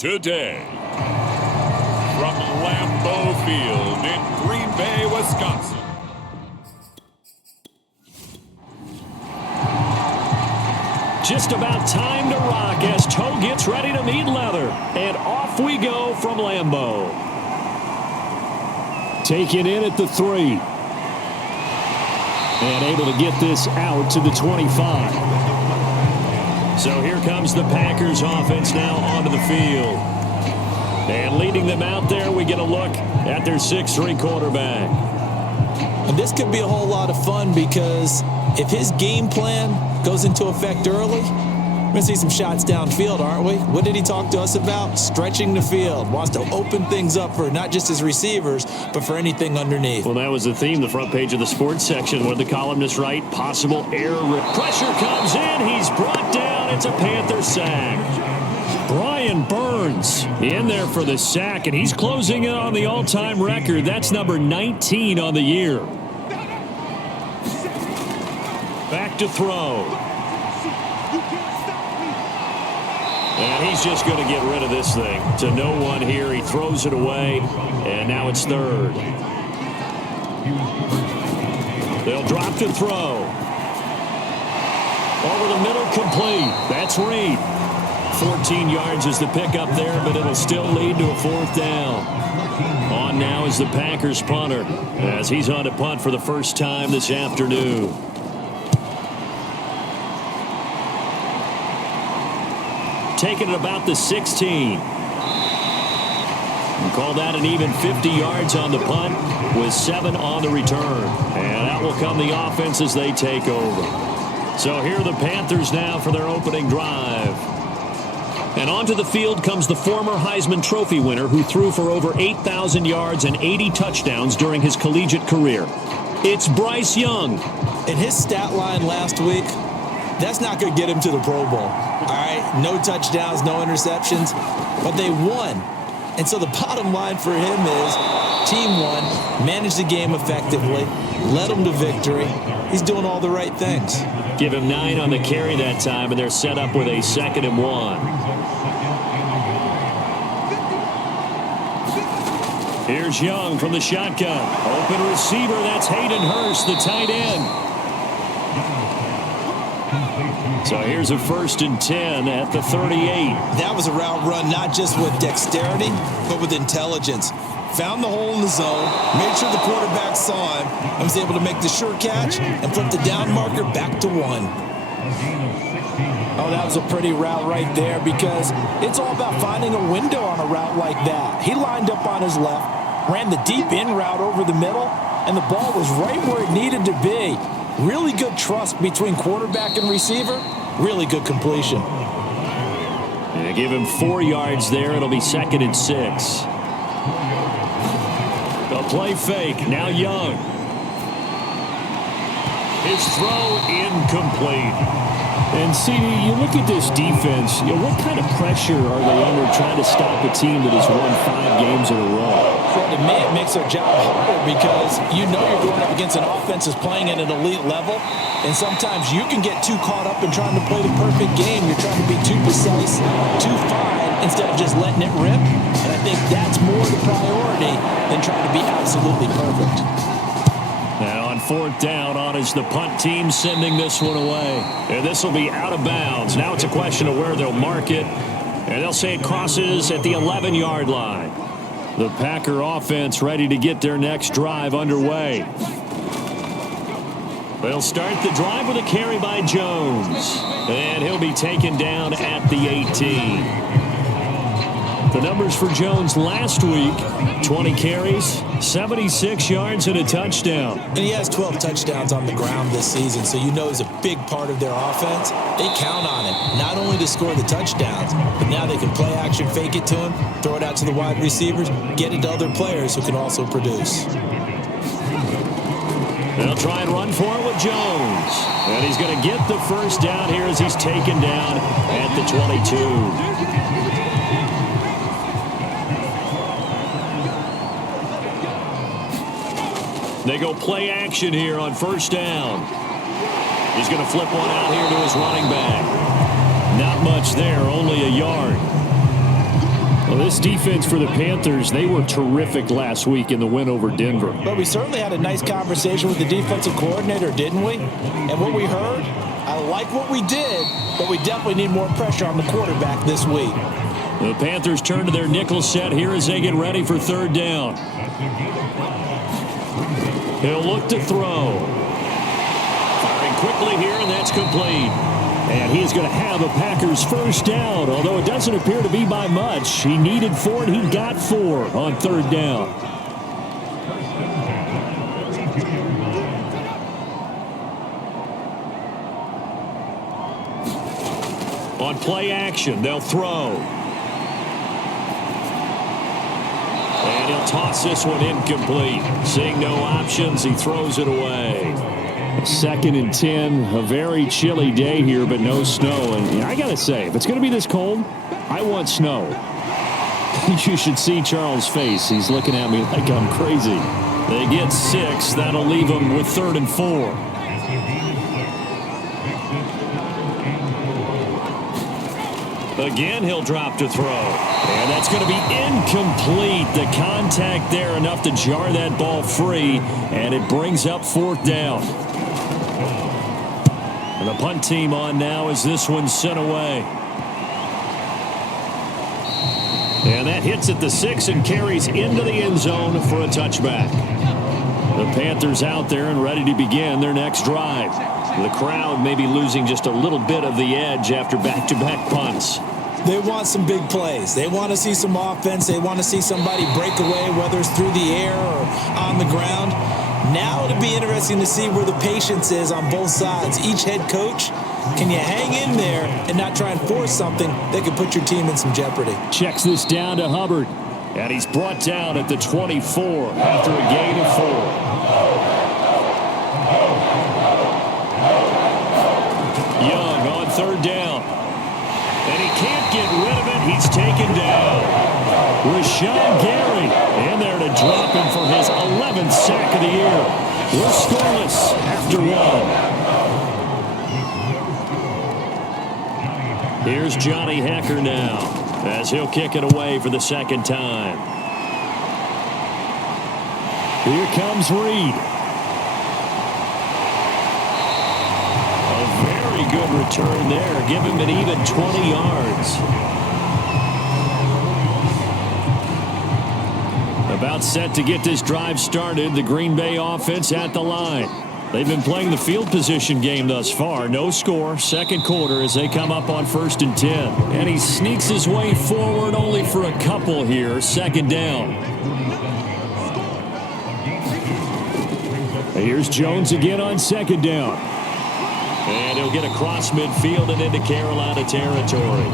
today. From Lambeau Field in Green Bay, Wisconsin. Just about time to rock as Toe gets ready to meet leather. And off we go from Lambeau. Taken in at the 3. And able to get this out to the 25. So here comes the Packers offense now onto the field. And leading them out there, we get a look at their 6'3" quarterback. And this could be a whole lot of fun because if his game plan goes into effect early, we're going to see some shots downfield, aren't we? What did he talk to us about? Stretching the field. Wants to open things up for not just his receivers, but for anything underneath. Well, that was the theme, the front page of the sports section where the columnists write, possible error. Pressure comes in. He's brought down. It's a Panther sack. Brian Burns in there for the sack, and he's closing in on the all-time record. That's number 19 on the year. Back to throw. And he's just going to get rid of this thing to no one here. He throws it away, and now it's third. They'll drop to throw. Over the middle, complete. That's Reed. 14 yards is the pickup there, but it'll still lead to a 4th down. On now is the Packers punter as he's on to punt for the first time this afternoon. Taking it about the 16. We call that an even 50 yards on the punt with 7 on the return. And out will come the offense as they take over. So here are the Panthers now for their opening drive. And onto the field comes the former Heisman Trophy winner who threw for over 8,000 yards and 80 touchdowns during his collegiate career. It's Bryce Young. In his stat line last week, that's not going to get him to the Pro Bowl. All right, no touchdowns, no interceptions, but they won. And so the bottom line for him is team won, managed the game effectively, led them to victory. He's doing all the right things. Give him 9 on the carry that time, and they're set up with a 2nd and 1. Here's Young from the shotgun. Open receiver, that's Hayden Hurst, the tight end. So here's a 1st and 10 at the 38. That was a route run not just with dexterity, but with intelligence. Found the hole in the zone, made sure the quarterback saw him, and was able to make the sure catch and flip the down marker back to 1. Oh, that was a pretty route right there because it's all about finding a window on a route like that. He lined up on his left, ran the deep in route over the middle, and the ball was right where it needed to be. Really good trust between quarterback and receiver. Really good completion. And they give him 4 yards there. It'll be 2nd and 6. The play fake. Now Young. His throw incomplete. And see, you look at this defense, what kind of pressure are they under trying to stop a team that has won 5 games in a row? Well, it makes their job harder because you know you're going up against an offense that's playing at an elite level, and sometimes you can get too caught up in trying to play the perfect game. You're trying to be too precise, too fine, instead of just letting it rip. And I think that's more the priority than trying to be absolutely perfect. Now on 4th down, on is the punt team sending this one away. And this will be out of bounds. Now it's a question of where they'll mark it. And they'll say it crosses at the 11-yard line. The Packer offense ready to get their next drive underway. They'll start the drive with a carry by Jones. And he'll be taken down at the 18. The numbers for Jones last week, 20 carries, 76 yards, and a touchdown. And he has 12 touchdowns on the ground this season, so you know he's a big part of their offense. They count on him, not only to score the touchdowns, but now they can play action, fake it to him, throw it out to the wide receivers, get it to other players who can also produce. They'll try and run for it with Jones. And he's going to get the first down here as he's taken down at the 22. They go play action here on 1st down. He's going to flip one out here to his running back. Not much there, only a yard. Well, this defense for the Panthers, they were terrific last week in the win over Denver. But we certainly had a nice conversation with the defensive coordinator, didn't we? And what we heard, I like what we did, but we definitely need more pressure on the quarterback this week. The Panthers turn to their nickel set here as they get ready for third down. He'll look to throw. Firing quickly here, and that's complete. And he's going to have a Packers first down, although it doesn't appear to be by much. He needed 4, and he got 4 on third down. On play action, they'll throw. And he'll toss this one incomplete. Seeing no options, he throws it away. 2nd and 10, a very chilly day here, but no snow. And I got to say, if it's going to be this cold, I want snow. You should see Charles' face. He's looking at me like I'm crazy. They get 6. That'll leave them with 3rd and 4. Again, he'll drop to throw. And that's going to be incomplete. The contact there enough to jar that ball free. And it brings up 4th down. And the punt team on now as this one's sent away. And that hits at the 6 and carries into the end zone for a touchback. The Panthers out there and ready to begin their next drive. The crowd may be losing just a little bit of the edge after back-to-back punts. They want some big plays. They want to see some offense. They want to see somebody break away, whether it's through the air or on the ground. Now it'll be interesting to see where the patience is on both sides. Each head coach, can you hang in there and not try and force something that could put your team in some jeopardy? Checks this down to Hubbard. And he's brought down at the 24 after a gain of 4. Young on third down. And he can't get rid of it. He's taken down. Rashawn Gary in there to drop him for his 11th sack of the year. We're scoreless after 1. Here's Johnny Hecker now as he'll kick it away for the 2nd time. Here comes Reed. Good return there. Give him an even 20 yards. About set to get this drive started. The Green Bay offense at the line. They've been playing the field position game thus far. No score. 2nd quarter as they come up on 1st and 10. And he sneaks his way forward only for a couple here. 2nd down. Here's Jones again on 2nd down. And he'll get across midfield and into Carolina territory.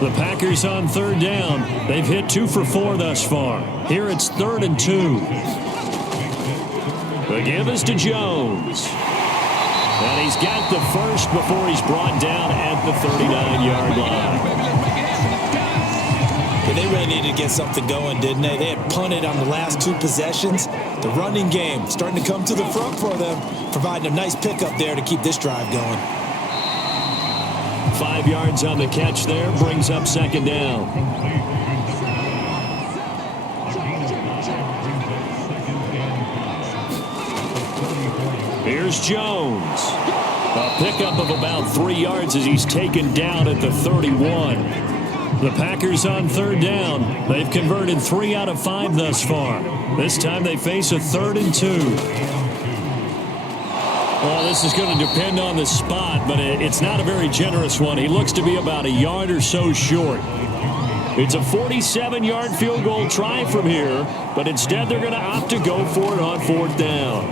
The Packers on 3rd down. They've hit 2 for 4 thus far. Here it's 3rd and 2. The give is to Jones. And he's got the first before he's brought down at the 39-yard line. Yeah, they really needed to get something going, didn't they? They had punted on the last 2 possessions. The running game starting to come to the front for them, providing a nice pickup there to keep this drive going. 5 yards on the catch there, brings up 2nd down. Here's Jones. A pickup of about 3 yards as he's taken down at the 31. The Packers on 3rd down. They've converted 3 out of 5 thus far. This time they face a 3rd and 2. Well, this is going to depend on the spot, but it's not a very generous one. He looks to be about a yard or so short. It's a 47-yard field goal try from here, but instead they're going to opt to go for it on 4th down.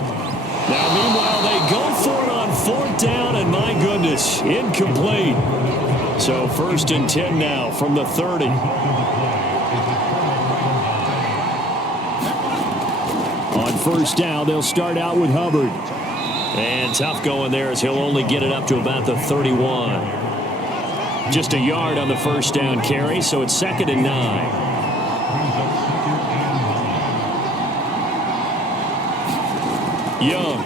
Now, meanwhile, they go for it on 4th down, and my goodness, incomplete. So 1st and 10 now from the 30. On 1st down, they'll start out with Hubbard. And tough going there as he'll only get it up to about the 31. Just a yard on the 1st down carry, so it's 2nd and 9. Young.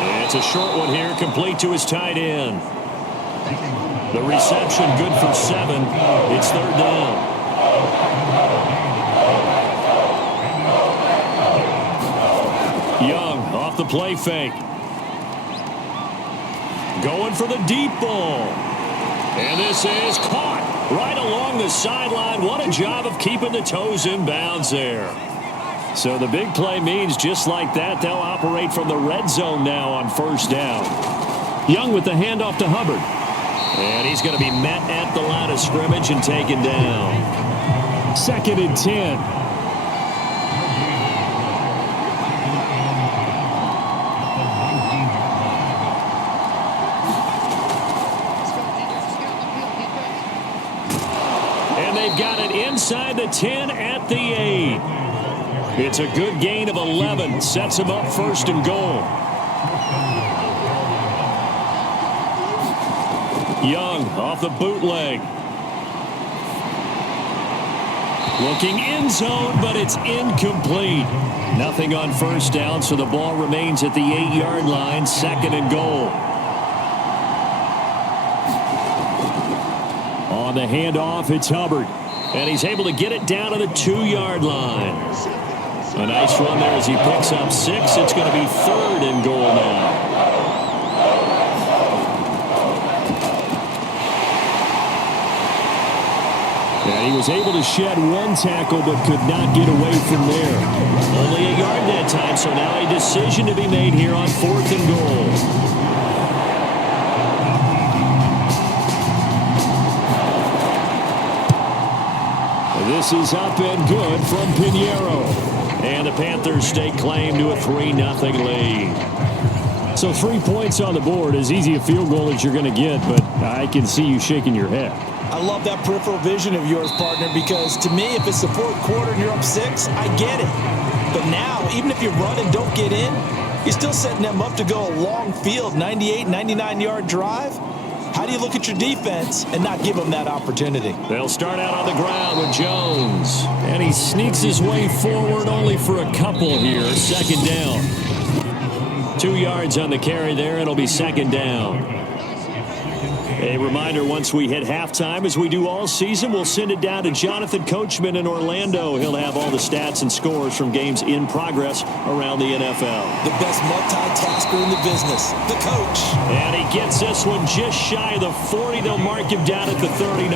And it's a short one here, complete to his tight end. The reception good for 7. It's third down. Young off the play fake. Going for the deep ball. And this is caught right along the sideline. What a job of keeping the toes in bounds there. So the big play means just like that, they'll operate from the red zone now on first down. Young with the handoff to Hubbard. And he's going to be met at the line of scrimmage and taken down. 2nd and 10. And they've got it inside the 10 at the 8. It's a good gain of 11. Sets him up 1st and goal. Young off the bootleg. Looking end zone, but it's incomplete. Nothing on first down, so the ball remains at the 8-yard line. 2nd and goal. On the handoff, it's Hubbard. And he's able to get it down to the 2-yard line. A nice run there as he picks up 6. It's going to be 3rd and goal now. And he was able to shed 1 tackle but could not get away from there. Only a yard that time, so now a decision to be made here on 4th and goal. This is up and good from Pinheiro. And the Panthers stake claim to a 3-0 lead. So 3 points on the board, as easy a field goal as you're going to get, but I can see you shaking your head. I love that peripheral vision of yours, partner, because to me, if it's the 4th quarter and you're up 6, I get it. But now, even if you run and don't get in, you're still setting them up to go a long field, 98, 99-yard drive. How do you look at your defense and not give them that opportunity? They'll start out on the ground with Jones. And he sneaks his way forward only for a couple here. 2nd down. 2 yards on the carry there. It'll be 2nd down. A reminder, once we hit halftime, as we do all season, we'll send it down to Jonathan Coachman in Orlando. He'll have all the stats and scores from games in progress around the NFL. The best multitasker in the business, the coach. And he gets this one just shy of the 40. They'll mark him down at the 39.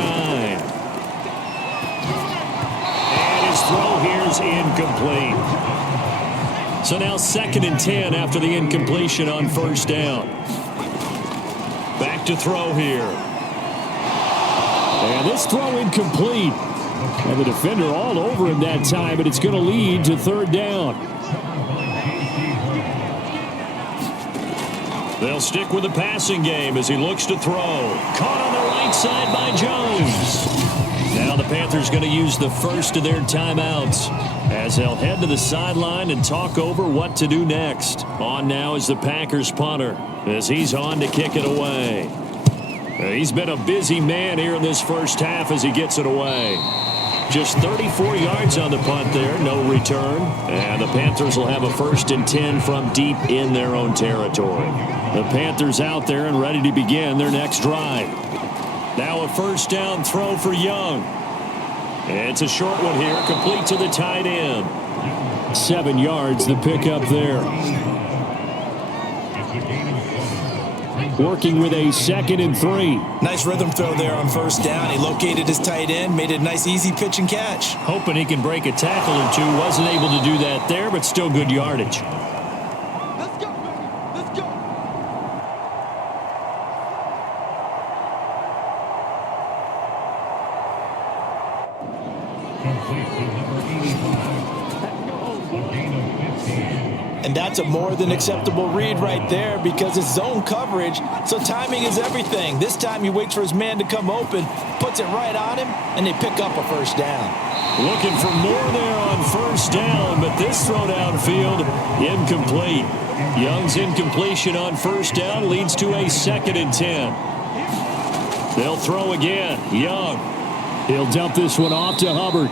And his throw here is incomplete. So now 2nd and 10 after the incompletion on first down. Back to throw here. And this throw incomplete. And the defender all over him that time, but it's going to lead to 3rd down. They'll stick with the passing game as he looks to throw. Caught on the right side by Jones. Now the Panthers going to use the first of their timeouts as they'll head to the sideline and talk over what to do next. On now is the Packers punter as he's on to kick it away. He's been a busy man here in this first half as he gets it away. Just 34 yards on the punt there, no return. And the Panthers will have a 1st and 10 from deep in their own territory. The Panthers out there and ready to begin their next drive. Now a 1st down throw for Young. It's a short one here, complete to the tight end. 7 yards, the pickup there. Working with a 2nd and 3. Nice rhythm throw there on 1st down. He located his tight end, made it a nice easy pitch and catch. Hoping he can break a tackle or two. Wasn't able to do that there, but still good yardage. Let's go, baby. Let's go. And that's a more than acceptable read right there because it's zone coverage, so timing is everything. This time he waits for his man to come open, puts it right on him, and they pick up a 1st down. Looking for more there on 1st down, but this throw downfield incomplete. Young's incompletion on 1st down leads to a 2nd and 10. They'll throw again. Young. He'll dump this one off to Hubbard.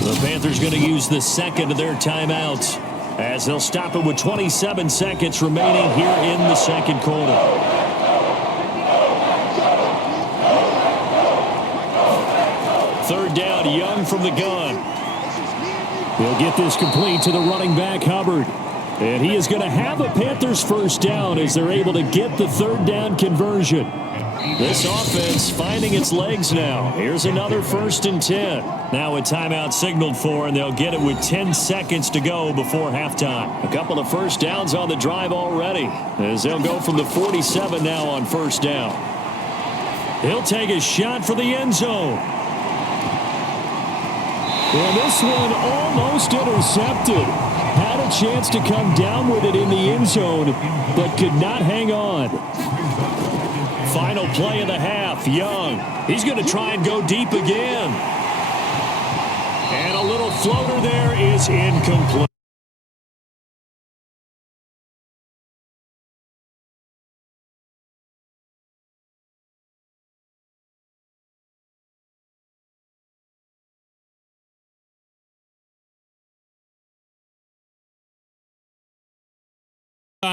The Panthers going to use the 2nd of their timeouts as they'll stop it with 27 seconds remaining here in the 2nd quarter. Third down, Young from the gun. He'll get this complete to the running back, Hubbard. And he is going to have a Panthers first down as they're able to get the third down conversion. This offense finding its legs now. Here's another 1st and 10. Now a timeout signaled for, and they'll get it with 10 seconds to go before halftime. A couple of first downs on the drive already as they'll go from the 47 now on first down. He'll take a shot for the end zone. Well, this one almost intercepted. Had a chance to come down with it in the end zone, but could not hang on. Final play of the half, Young. He's going to try and go deep again. And a little floater there is incomplete.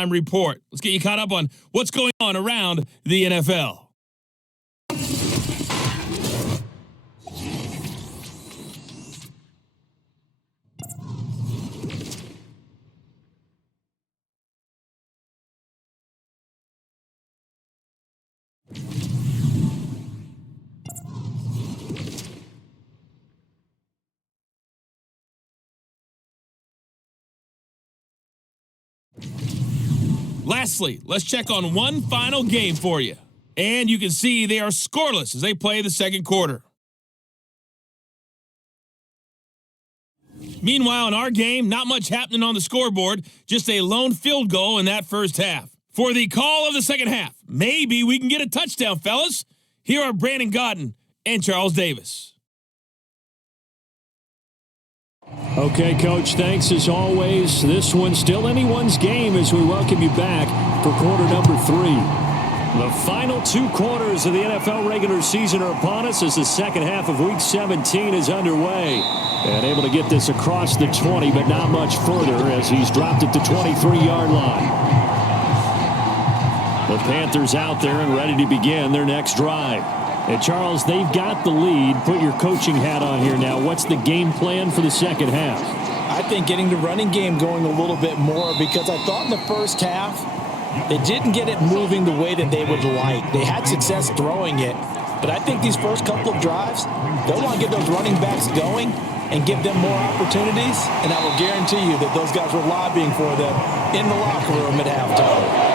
Report. Let's get you caught up on what's going on around the NFL. Lastly, let's check on one final game for you. And you can see they are scoreless as they play the second quarter. Meanwhile, in our game, not much happening on the scoreboard, just a lone field goal in that first half. For the call of the second half, maybe we can get a touchdown, fellas. Here are Brandon Godden and Charles Davis. Okay, Coach, thanks as always. This one's still anyone's game as we welcome you back for quarter number 3. The final 2 quarters of the NFL regular season are upon us as the second half of Week 17 is underway. And able to get this across the 20, but not much further as he's dropped at the 23-yard line. The Panthers out there and ready to begin their next drive. And, Charles, they've got the lead. Put your coaching hat on here now. What's the game plan for the second half? I think getting the running game going a little bit more because I thought in the first half they didn't get it moving the way that they would like. They had success throwing it, but I think these first couple of drives, they'll want to get those running backs going and give them more opportunities, and I will guarantee you that those guys were lobbying for them in the locker room at halftime.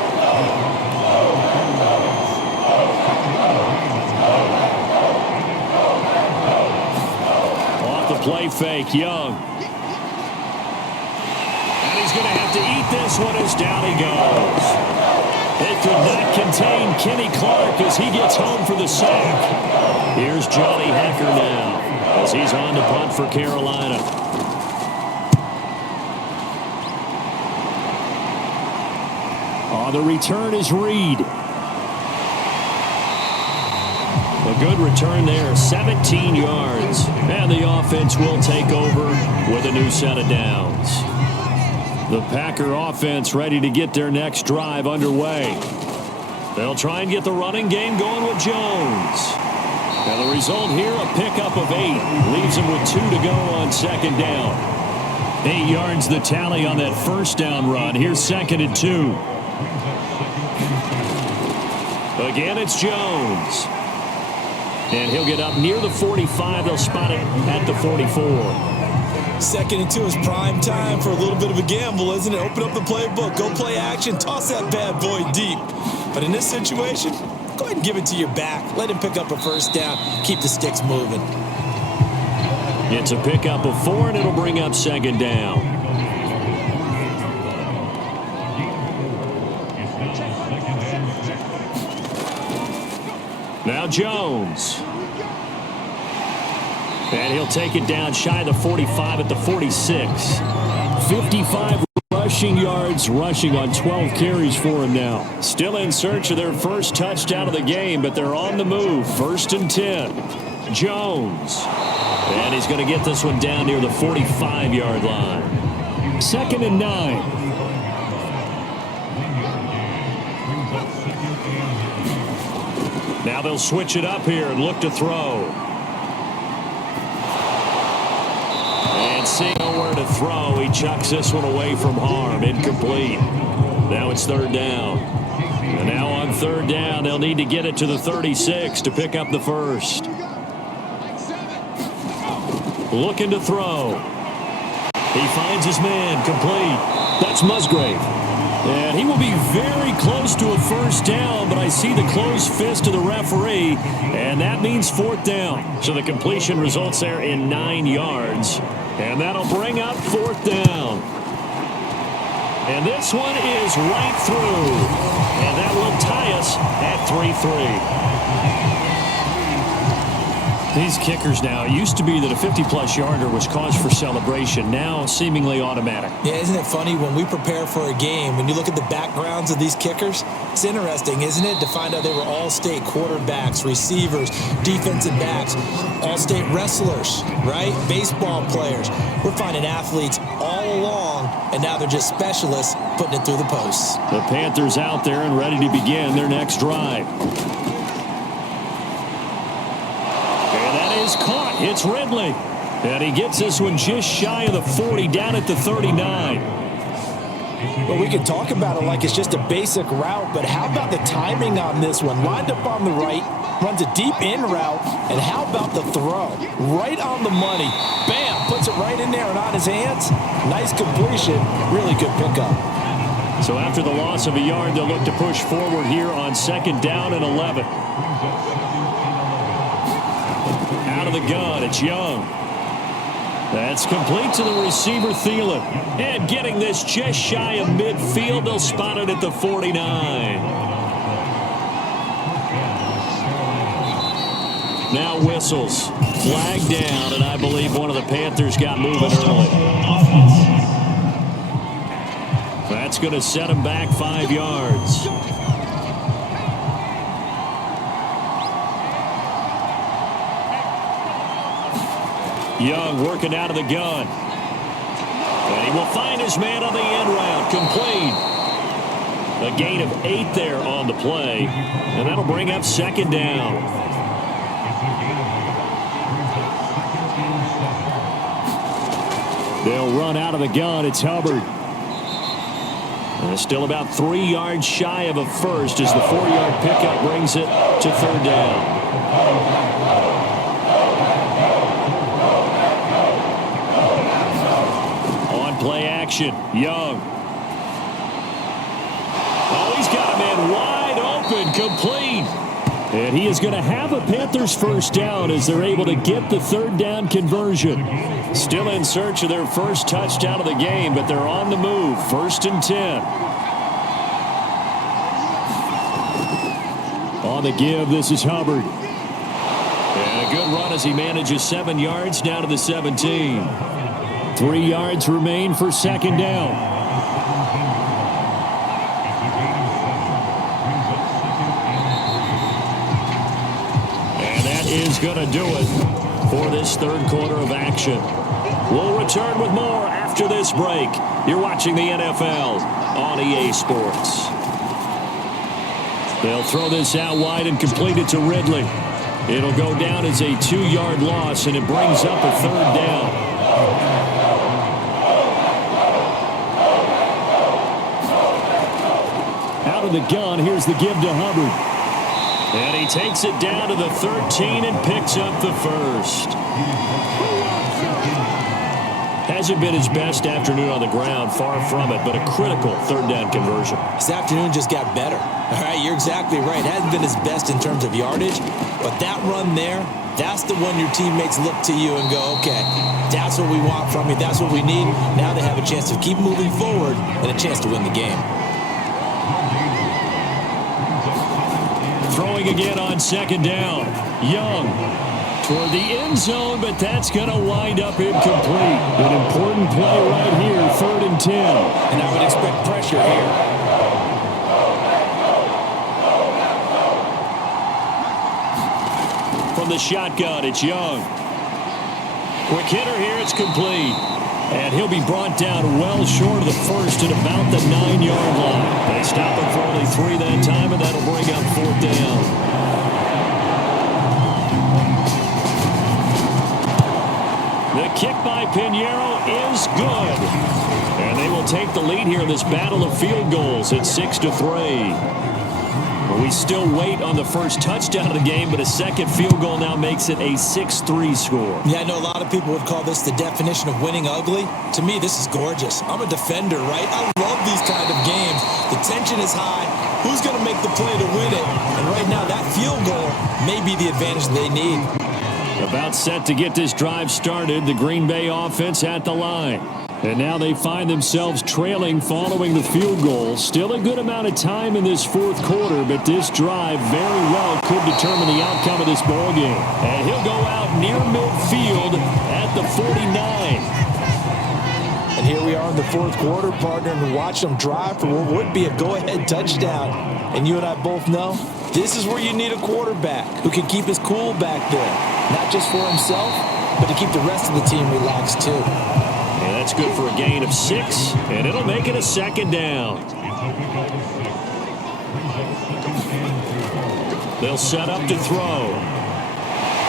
Play fake, Young. And he's going to have to eat this one as down he goes. They could not contain Kenny Clark as he gets home for the sack. Here's Johnny Hecker now as he's on to punt for Carolina. On the return is Reed. A good return there, 17 yards. And the offense will take over with a new set of downs. The Packer offense ready to get their next drive underway. They'll try and get the running game going with Jones. And the result here, a pickup of 8. Leaves him with 2 to go on second down. 8 yards the tally on that first down run. Here's 2nd and 2. Again, it's Jones. And he'll get up near the 45. They'll spot it at the 44. 2nd and 2 is prime time for a little bit of a gamble, isn't it? Open up the playbook, go play action, toss that bad boy deep. But in this situation, go ahead and give it to your back. Let him pick up a first down. Keep the sticks moving. It's a pickup of 4, and it'll bring up 2nd down. Now Jones. And he'll take it down shy of the 45 at the 46. 55 rushing yards, rushing on 12 carries for him now. Still in search of their first touchdown of the game, but they're on the move. 1st and 10. Jones. And he's going to get this one down near the 45-yard line. 2nd and 9. Now they'll switch it up here and look to throw. See nowhere to throw. He chucks this one away from harm. Incomplete. Now it's third down. And now on third down, they'll need to get it to the 36 to pick up the first. Looking to throw. He finds his man. Complete. That's Musgrave. And he will be very close to a first down, but I see the closed fist of the referee, and that means fourth down. So the completion results there in 9 yards. And that'll bring up fourth down. And this one is right through. And that will tie us at 3-3. These kickers now, it used to be that a 50-plus yarder was cause for celebration. Now seemingly automatic. Yeah, isn't it funny when we prepare for a game, when you look at the backgrounds of these kickers? It's interesting, isn't it, to find out they were all-state quarterbacks, receivers, defensive backs, all-state wrestlers, right? Baseball players. We're finding athletes all along, and now they're just specialists putting it through the posts. The Panthers out there and ready to begin their next drive. Caught. It's Ridley. And he gets this one just shy of the 40, down at the 39. Well, we could talk about it like it's just a basic route, but how about the timing on this one? Lined up on the right, runs a deep in route, and how about the throw? Right on the money. Bam! Puts it right in there and on his hands. Nice completion. Really good pickup. So after the loss of a yard, they'll look to push forward here on second down and 11. Out of the gun, it's Young. That's complete to the receiver, Thielen. And getting this just shy of midfield, they'll spot it at the 49. Now whistles. Flag down, and I believe one of the Panthers got moving early. That's going to set him back 5 yards. Young working out of the gun. And he will find his man on the end route. Complete. A gain of 8 there on the play. And that'll bring up second down. They'll run out of the gun. It's Hubbard. And still about 3 yards shy of a first as the 4-yard pickup brings it to third down. Play action. Young. Oh, he's got a man wide open. Complete. And he is going to have a Panthers first down as they're able to get the third down conversion. Still in search of their first touchdown of the game, but they're on the move. First and 10. On the give, this is Hubbard. And a good run as he manages 7 yards down to the 17. 3 yards remain for second down. And that is going to do it for this third quarter of action. We'll return with more after this break. You're watching the NFL on EA Sports. They'll throw this out wide and complete it to Ridley. It'll go down as a 2-yard loss, and it brings up a third down. Out of the gun, here's the give to Hubbard. And he takes it down to the 13 and picks up the first. Hasn't been his best afternoon on the ground, far from it, but a critical third down conversion. This afternoon just got better. All right, you're exactly right. Hasn't been his best in terms of yardage, but that run there, that's the one your teammates look to you and go, okay, that's what we want from you. That's what we need. Now they have a chance to keep moving forward and a chance to win the game. Throwing again on second down. Young toward the end zone, but that's going to wind up incomplete. An important play right here, third and 10. And I would expect pressure here. From the shotgun, it's Young. Quick hitter here, it's complete. And he'll be brought down well short of the first at about the 9-yard line. They stop him for only 3 that time, and that'll bring up fourth down. The kick by Pinheiro is good. And they will take the lead here in this battle of field goals at 6-3. We still wait on the first touchdown of the game, but a second field goal now makes it a 6-3 score. Yeah, I know a lot of people would call this the definition of winning ugly. To me, this is gorgeous. I'm a defender, right? I love these kind of games. The tension is high. Who's going to make the play to win it? And right now, that field goal may be the advantage they need. About set to get this drive started, the Green Bay offense at the line. And now they find themselves trailing following the field goal. Still a good amount of time in this fourth quarter, but this drive very well could determine the outcome of this ball game. And he'll go out near midfield at the 49. And here we are in the fourth quarter, partner, and watch them drive for what would be a go-ahead touchdown. And you and I both know this is where you need a quarterback who can keep his cool back there. Not just for himself, but to keep the rest of the team relaxed too. And that's good for a gain of 6, and it'll make it a second down. They'll set up to throw.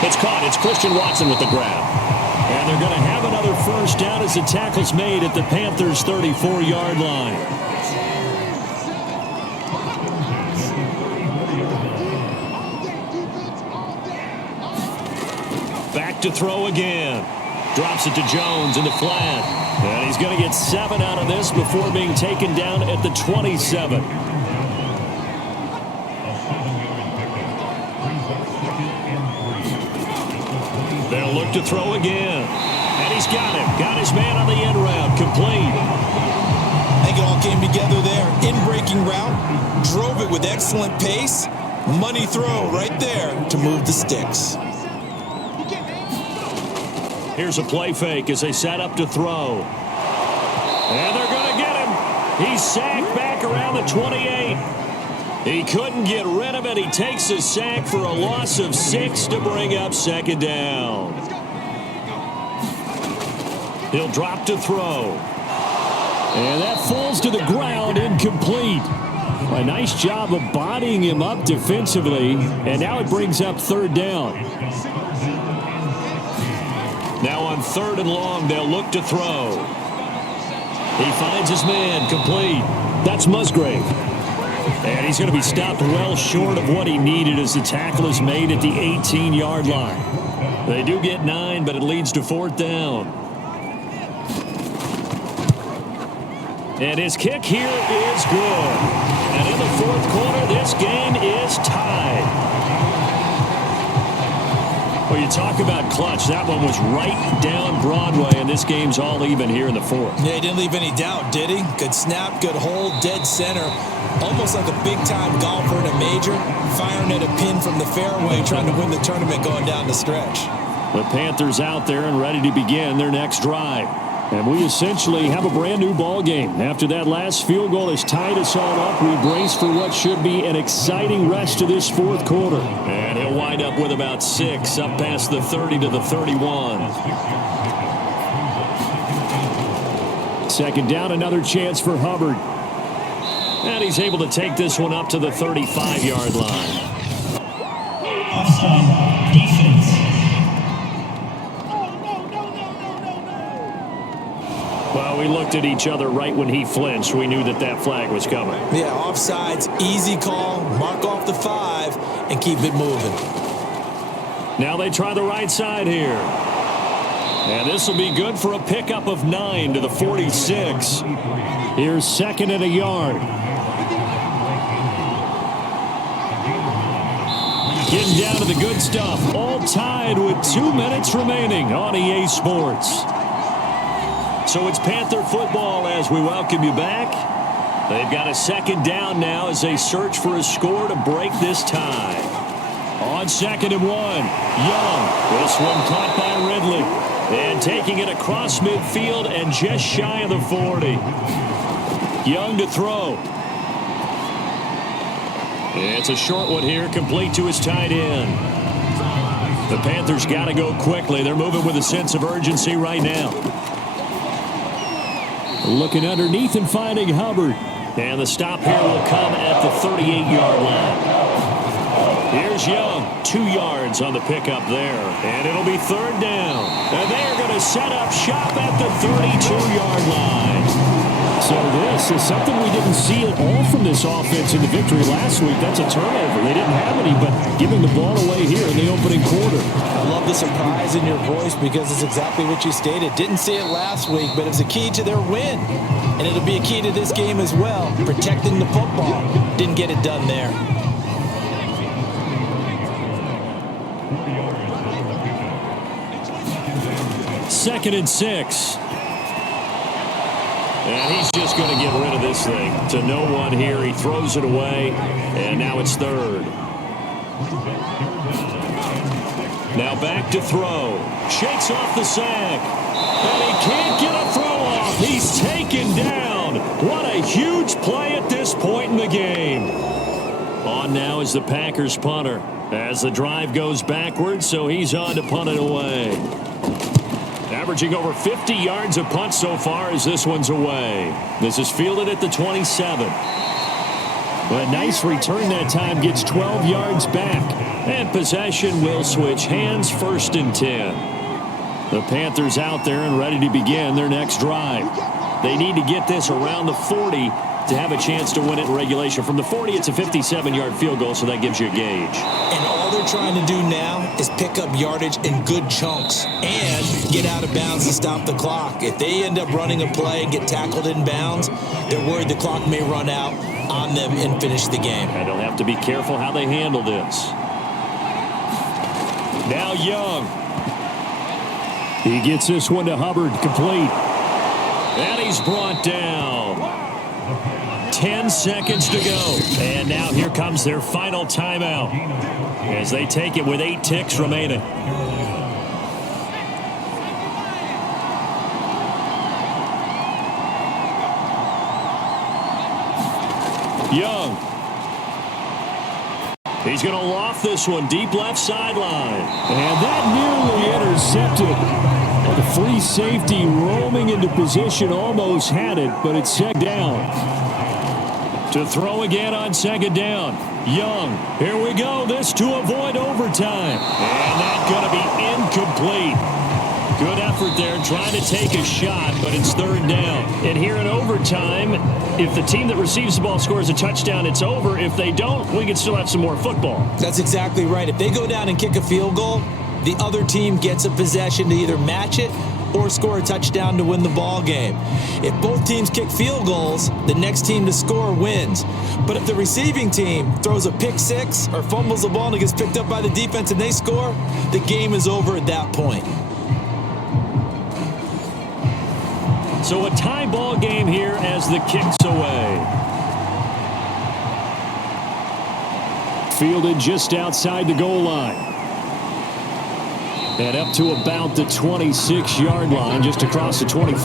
It's caught. It's Christian Watson with the grab. And they're going to have another first down as the tackle's made at the Panthers' 34-yard line. Back to throw again. Drops it to Jones in the flat. And he's going to get 7 out of this before being taken down at the 27. They'll look to throw again. And he's got him. Got his man on the end route. Complete. I think it all came together there. In-breaking route. Drove it with excellent pace. Money throw right there to move the sticks. Here's a play fake as they set up to throw. And they're going to get him. He's sacked back around the 28. He couldn't get rid of it. He takes a sack for a loss of 6 to bring up second down. He'll drop to throw. And that falls to the ground, incomplete. A nice job of bodying him up defensively. And now it brings up third down. Now on 3rd and long, they'll look to throw. He finds his man, complete. That's Musgrave. And he's going to be stopped well short of what he needed as the tackle is made at the 18-yard line. They do get 9, but it leads to 4th down. And his kick here is good. And in the fourth quarter, this game is tied. Well, you talk about clutch. That one was right down Broadway, and this game's all even here in the fourth. Yeah, he didn't leave any doubt, did he? Good snap, good hold, dead center. Almost like a big-time golfer in a major, firing at a pin from the fairway, trying to win the tournament going down the stretch. The Panthers out there and ready to begin their next drive. And we essentially have a brand-new ball game. After that last field goal has tied us all up, we brace for what should be an exciting rest to this fourth quarter. And he'll wind up with about 6, up past the 30 to the 31. Second down, another chance for Hubbard. And he's able to take this one up to the 35-yard line. Offside defense. Well, we looked at each other right when he flinched. We knew that that flag was coming. Yeah, offsides, easy call, mark off the 5, and keep it moving. Now they try the right side here. And this will be good for a pickup of 9 to the 46. Here's 2nd and a yard. Getting down to the good stuff. All tied with 2 minutes remaining on EA Sports. So it's Panther football as we welcome you back. They've got a second down now as they search for a score to break this tie. On 2nd and 1, Young. This one caught by Ridley. And taking it across midfield and just shy of the 40. Young to throw. It's a short one here, complete to his tight end. The Panthers got to go quickly. They're moving with a sense of urgency right now. Looking underneath and finding Hubbard. And the stop here will come at the 38-yard line. Here's Young, 2 yards on the pickup there. And it'll be 3rd down. And they are going to set up shop at the 32-yard line. So this is something we didn't see at all from this offense in the victory last week. That's a turnover. They didn't have any, but giving the ball away here in the opening quarter. I love the surprise in your voice because it's exactly what you stated. Didn't see it last week, but it was a key to their win. And it'll be a key to this game as well. Protecting the football. Didn't get it done there. Second and 6. And he's just going to get rid of this thing. To no one here. He throws it away. And now it's 3rd. Now back to throw. Shakes off the sack. And he can't get a throw off. He's taken down. What a huge play at this point in the game. On now is the Packers punter. As the drive goes backwards, so he's on to punt it away. Averaging over 50 yards a punt so far as this one's away. This is fielded at the 27. A nice return that time, gets 12 yards back. And possession will switch hands, 1st and 10. The Panthers out there and ready to begin their next drive. They need to get this around the 40 to have a chance to win it in regulation. From the 40, it's a 57-yard field goal, so that gives you a gauge. And all they're trying to do now is pick up yardage in good chunks and get out of bounds to stop the clock. If they end up running a play and get tackled in bounds, they're worried the clock may run out on them and finish the game. And they'll have to be careful how they handle this. Now Young. He gets this one to Hubbard, complete. And he's brought down. 10 seconds to go. And now here comes their final timeout as they take it with 8 ticks remaining. Young. He's going to loft this one deep left sideline. And that nearly intercepted. The free safety roaming into position, almost had it, but it's set down. To throw again on 2nd down. Young. Here we go. This to avoid overtime. And that's going to be incomplete. Good effort there trying to take a shot, but it's 3rd down. And here in overtime, if the team that receives the ball scores a touchdown, it's over. If they don't, we can still have some more football. That's exactly right. If they go down and kick a field goal, the other team gets a possession to either match it or score a touchdown to win the ball game. If both teams kick field goals, the next team to score wins. But if the receiving team throws a pick six or fumbles the ball and it gets picked up by the defense and they score, the game is over at that point. So a tie ball game here as the kick's away. Fielded just outside the goal line. And up to about the 26-yard line, just across the 25.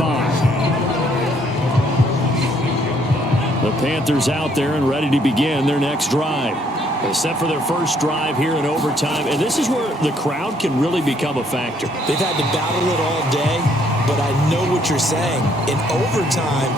The Panthers out there and ready to begin their next drive. They're set for their first drive here in overtime. And this is where the crowd can really become a factor. They've had to battle it all day, but I know what you're saying. In overtime,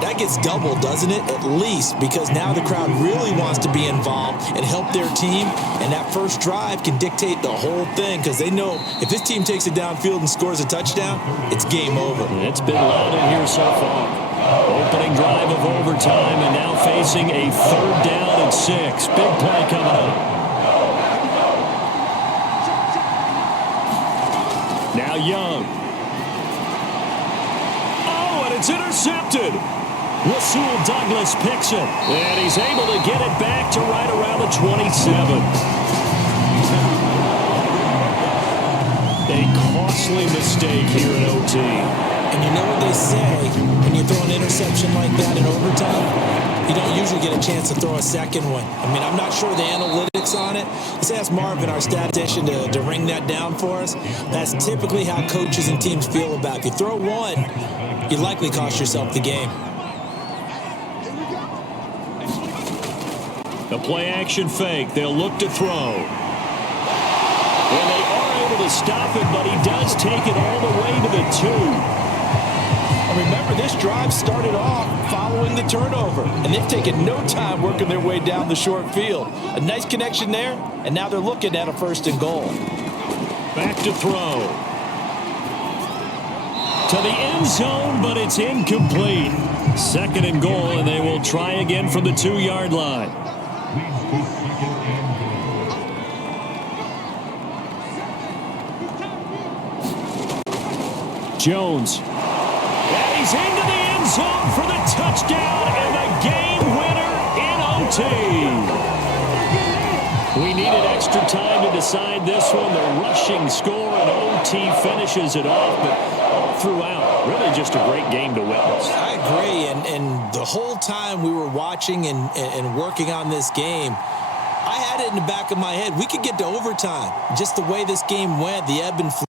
that gets doubled, doesn't it? At least, because now the crowd really wants to be involved and help their team, and that first drive can dictate the whole thing because they know if this team takes it downfield and scores a touchdown, it's game over. It's been loud in here so far. Opening drive of overtime, and now facing a 3rd down and 6. Big play coming up. Now Young. Oh, and it's intercepted. Rasul Douglas picks it, and he's able to get it back to right around the 27. A costly mistake here in OT. And you know what they say, when you throw an interception like that in overtime, you don't usually get a chance to throw a second one. I mean, I'm not sure the analytics on it. Let's ask Marvin, our statistician, to ring that down for us. That's typically how coaches and teams feel about it. If you throw one, you likely cost yourself the game. The play-action fake. They'll look to throw. And they are able to stop it, but he does take it all the way to the 2. And remember, this drive started off following the turnover, and they've taken no time working their way down the short field. A nice connection there, and now they're looking at a 1st and goal. Back to throw. To the end zone, but it's incomplete. 2nd and goal, and they will try again from the 2-yard line. Jones. And he's into the end zone for the touchdown and the game winner in OT. We needed extra time to decide this one. The rushing score and OT finishes it off, but all throughout, really just a great game to witness. I agree, and the whole time we were watching and working on this game, I had it in the back of my head. We could get to overtime. Just the way this game went, the ebb and flow.